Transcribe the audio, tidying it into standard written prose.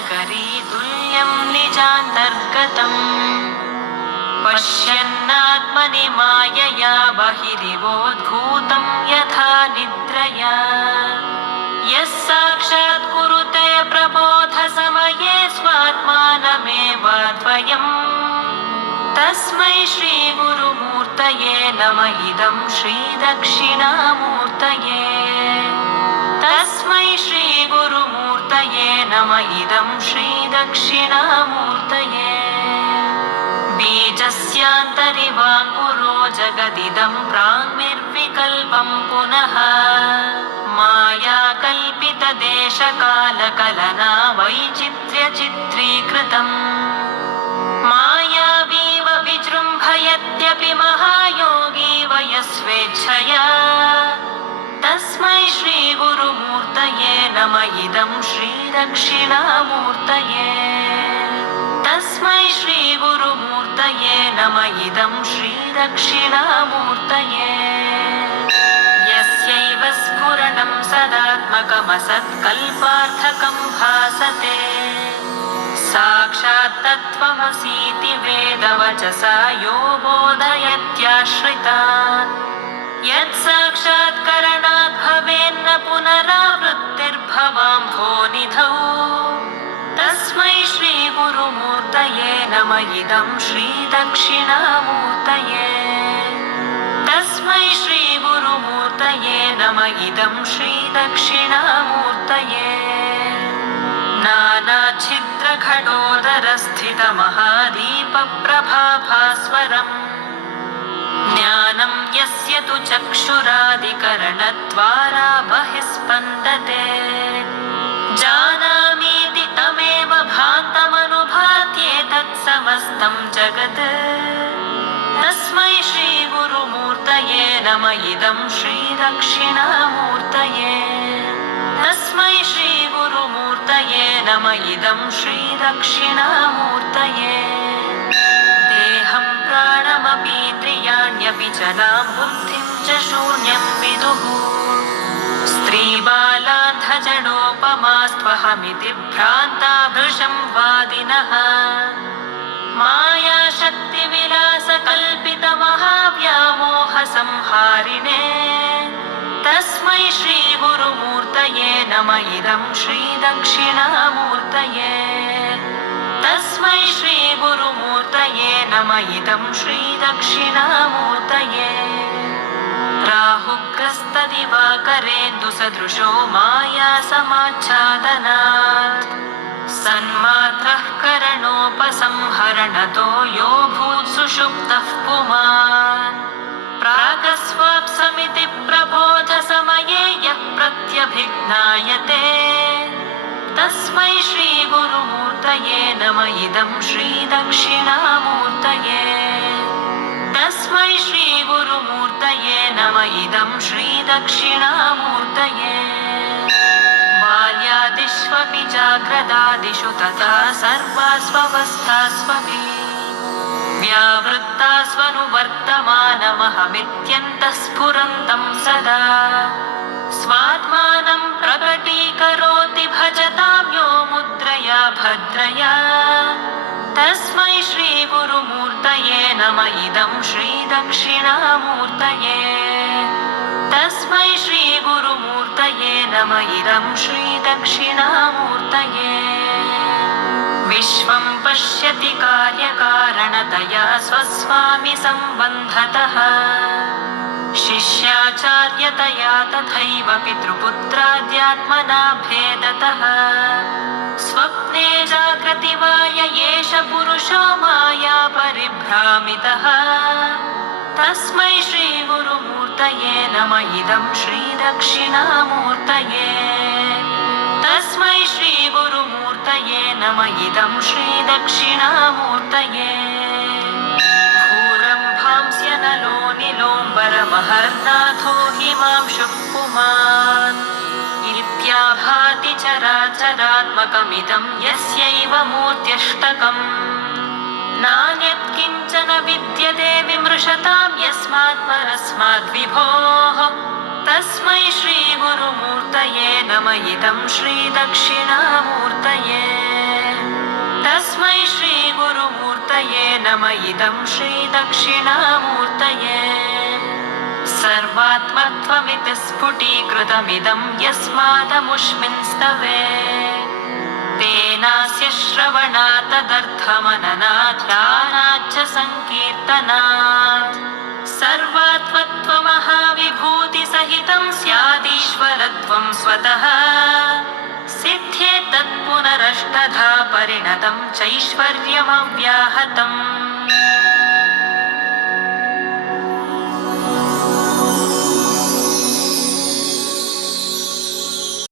नगरी तुल्यं निजान्तर्गतम् पश्यन्नात्मनि मायया बहिरिवोद्भूतं यथा निद्रया यः साक्षात् कुरुते प्रबोधसमये स्वात्मानमेवाद्वयम् तस्मै श्रीगुरुमूर्तये नमः इदं श्रीदक्षिणामूर्तये तस्मै श्रीगुरुमूर्तये नमः इदं श्रीदक्षिणामूर्तये बीजस्यान्तरिवाङ्कुरो जगदिदं प्राङ्निर्विकल्पं पुनः मायाकल्पितदेशकालकलना वैचित्र्यचित्रीकृतम् मायावीव विजृम्भयत्यपि महायोगी वयस्वेच्छया तस्मै श्रीगुरुमूर्तये नमः इदं श्रीदक्षिणामूर्तये तस्मै श्रीगुरुमूर्तये नमः इदं श्रीदक्षिणामूर्तये यस्यैव स्फुरणं सदात्मकमसत्कल्पार्थकं भासते साक्षात् तत्त्वमसीति वेदवचसा यो बोधयत्याश्रितान् यत्साक्षात्करणात् भवेन्न पुनरावृत्तिर्भवाम्भोनिधौ तस्मै श्रीगुरुमूर्तये नमः इदं श्रीदक्षिणामूर्तये तस्मै श्रीगुरुमूर्तये नमः इदं श्रीदक्षिणामूर्तये नानाच्छिद्रखडोदरस्थितमहादीपप्रभाभास्वरम् ज्ञानं यस्य तु चक्षुरादिकरणद्वारा बहिस्पन्दते जानामीति तमेव भान्तमनुभात्येतत्समस्तं जगत् तस्मै श्रीगुरुमूर्तये नमः इदं श्रीदक्षिणामूर्तये तस्मै श्रीगुरुमूर्तये नमः इदं श्रीदक्षिणामूर्तये देहं प्राणमपीन्द्रियाण्यपि जनां बुद्धिं च शून्यं विदुः स्त्रीबालान्धजडोपमास्त्वहमिति भ्रान्ता भृशं वादिनः मायाशक्तिविलासकल्पितमहाव्यामोहसंहारिणे तस्मै श्रीगुरुमूर्तये नमः इदं श्रीदक्षिणामूर्तये तस्मै श्रीगुरुमूर्तये नमः इदं श्रीदक्षिणामूर्तये राहुग्रस्तदिवाकरेन्दुसदृशो मायासमाच्छादनात् सन्मात्रः करणोपसंहरणतो यो भूत्सुषुप्तः पुमान् प्रागस्वाप्समिति प्रबोधसमये यः प्रत्यभिज्ञायते तस्मै श्रीगुरुमूर्तये नमः इदं श्रीदक्षिणामूर्तये तस्मै श्रीगुरुमूर्तये नमः इदं श्रीदक्षिणामूर्तये बाल्यादिष्वपि जाग्रदादिषु तथा सर्वास्वस्थास्वपि व्यावृत्तास्वनुवर्तमानमहमित्यन्तः स्फुरन्तं सदा स्वात्मानं प्रकटीकरोति भजतां यो मुद्रया भद्रया तस्मै श्रीगुरुमूर्तये नमः इदं श्रीदक्षिणामूर्तये तस्मै श्रीगुरुमूर्तये नमः इदं श्रीदक्षिणामूर्तये विश्वं पश्यति कार्यकारणतया स्वस्वामि सम्बन्धतः शिष्याचार्यतया तथैव पितृपुत्राद्यात्मना भेदतः स्वप्ने जाग्रति वा य एष पुरुषो माया परिभ्रामितः तस्मै श्रीगुरुमूर्तये नमः इदं श्रीदक्षिणामूर्तये तस्मै श्रीगुरुमूर्तये नमः इदं श्रीदक्षिणामूर्तये भूरम्भांस्यनलो निलोम्बरमहर्नाथो हिमांशुः पुमान् इत्याभाति चराचरात्मकमिदं यस्यैव मूर्त्यष्टकम् नान्यत्किञ्चन विद्यते विमृशतां यस्मात् परस्माद् विभोः तस्मै श्रीगुरुमूर्तये नमः इदं श्रीदक्षिणामूर्तये। तस्मै श्रीगुरुमूर्तये नम इदं श्रीदक्षिणामूर्तये सर्वात्मत्वमिति स्फुटीकृतमिदं यस्मादमुष्मिन् स्तवे तेनास्य श्रवणात् तदर्थमननात् ध्यानाच्च सङ्कीर्तनात् सर्वात्मत्वमहाविभूतिसहितं स्यादीश्वरत्वं स्वतः सिद्ध्येतत् पुनरष्टधा परिणतं चैश्वर्यमव्याहतम्।